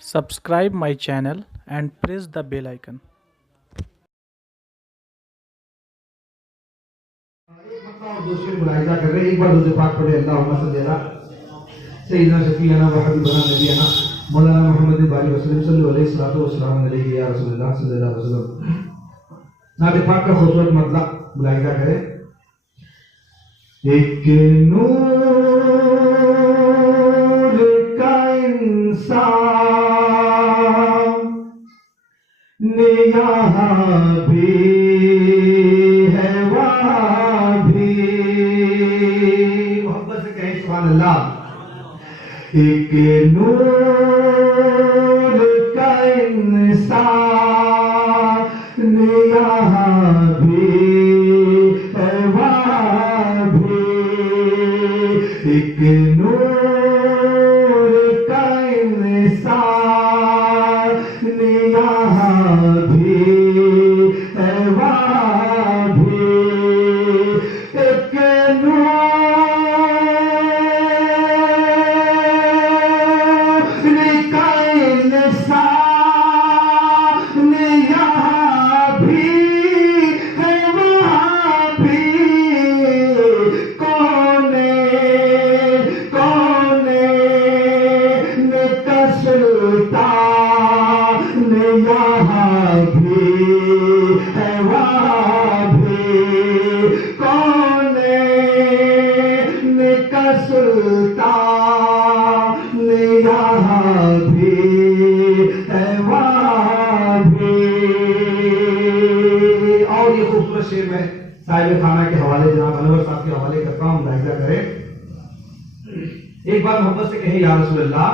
Subscribe my channel and press the bell icon. اور دوسرے ملاحظہ کر رہے ہیں. ایک بار درود پاک پڑھے. اللہم صلی علی سیدنا شفیعنا و حبیبنا نبینا مولانا محمد بارک وسلم صلی علیہ الصلوۃ والسلام علیہ یا رسول اللہ صلی اللہ علیہ وسلم. نعت پاک کا خوبصورت مطلع ملاحظہ کریں. ایک نور کا انسان نے یہاں بھی ہے وہاں بھی. محبت سے کہیں سبحان اللہ. ایک نور کا انسان نے یہاں بھی ہے وہاں بھی. ایک نور کا انسان نے یہاں بھی ہے وہاں بھی. ایک شعر میں صاحب خانہ کے حوالے جناب انور صاحب کے حوالے کرتا ہوں. ملاحظہ کریں. ایک بار محبت سے کہیں یا رسول اللہ.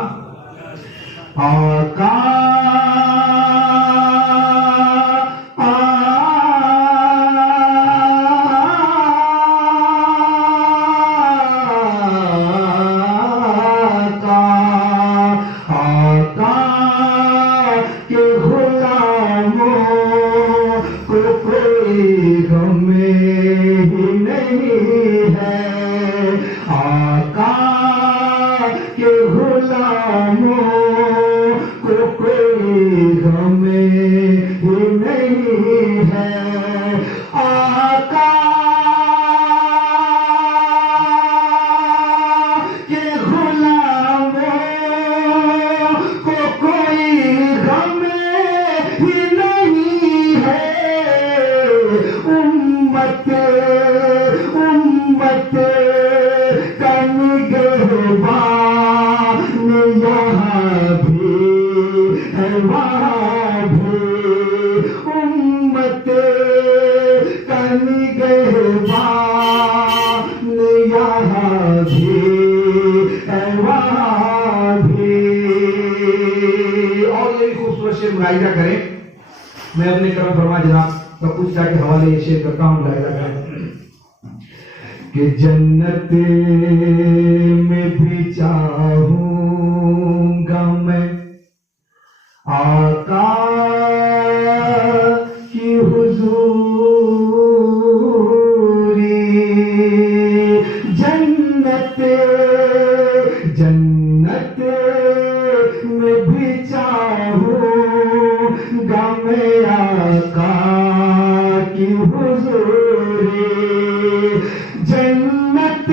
آقا ملاحظہ کریں. میں اپنے کرم فرما جناب کا کچھ جا کے حوالے یہ شعر کرتا ہوں. ملاحظہ کریں کہ جنت میں بھی چاہوں گا میں آقا کی حضوری. جنت میں بھی چاہوں گا میں آقا کی حضوری. جنت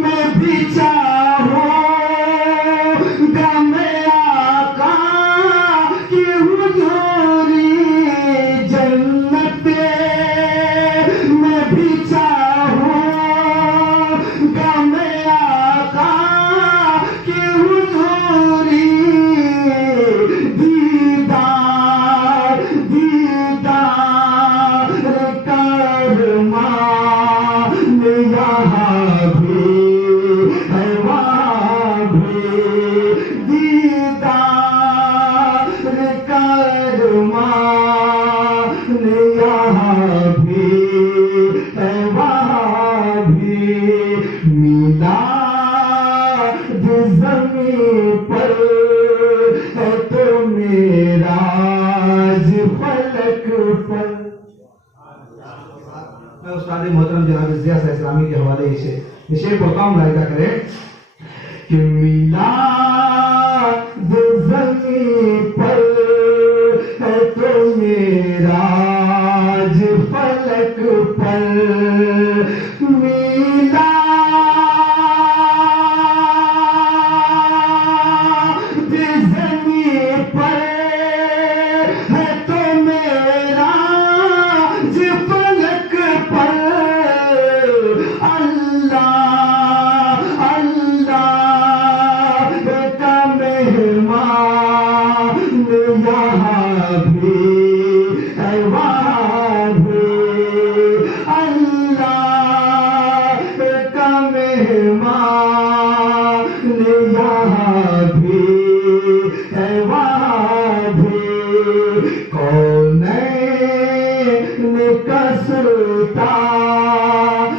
میں بھی چاہوں گا میں آقا کی حضوری. جنت میں بھی چاہوں رضیہ صاحب اسلامی کے حوالے سے یہ شعر پڑھتا ہوں، ملاحظہ کریں کہ میلاد زمین پر ہے تو معراج فلک پر، میلاد زمین پر ہے تو معراج فلک پر، اللہ اللہ کا مہمان یہاں بھی ہے وہاں بھی، اللہ کا مہمان یہاں بھی ہے وہاں بھی، کونین کا سلطان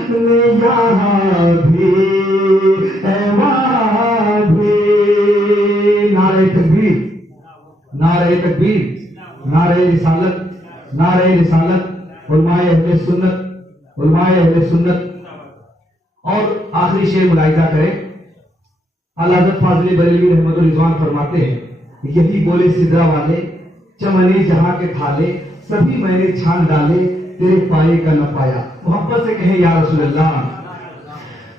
یہاں بھی ہے وہاں بھی۔ نعرہ تکبیر، نعرہ تکبیر، نعرہ رسالت، نعرہ رسالت، علماء اہل سنت، علماء اہل سنت۔ اور آخری شعر ملاحظہ کریں، اعلیٰ حضرت فاضل بریلوی رحمت الرضوان فرماتے ہیں، یہی بولے سدرا والے چمنے جہاں کے تھالے، سبھی میں نے چھان ڈالے تیرے پائے کا نہ پایا۔ محبت سے کہیں یا رسول اللہ۔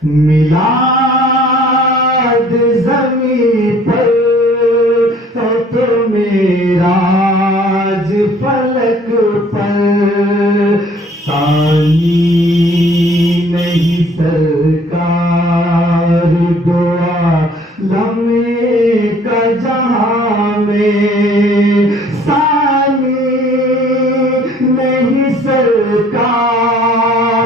میلاد زمین پر ہے تو معراج فلک پر، ثانی نہیں سرکار دعا لمحے کا جہاں میں، ثانی نہیں سرکار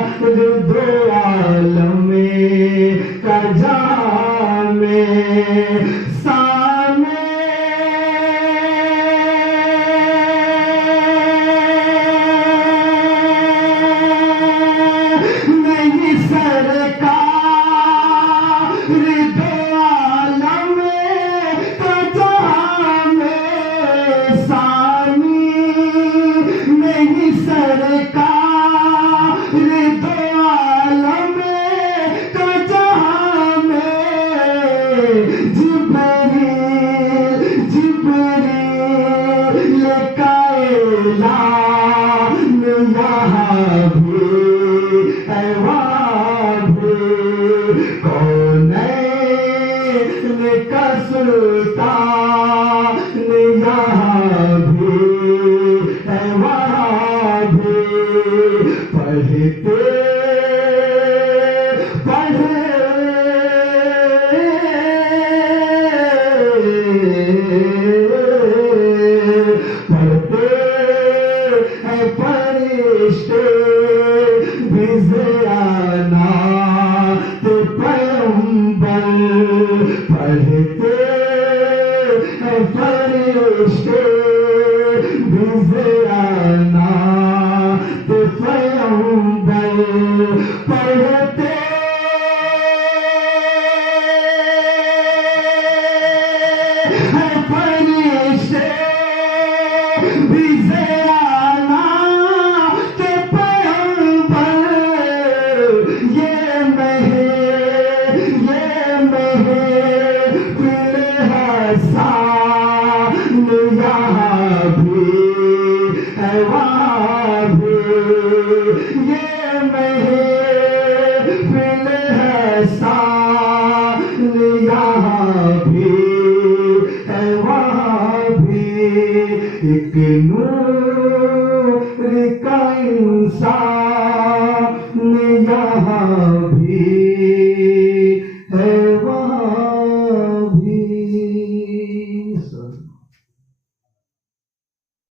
دعا لمحے کا جہاں میں، ایک نور کا انسان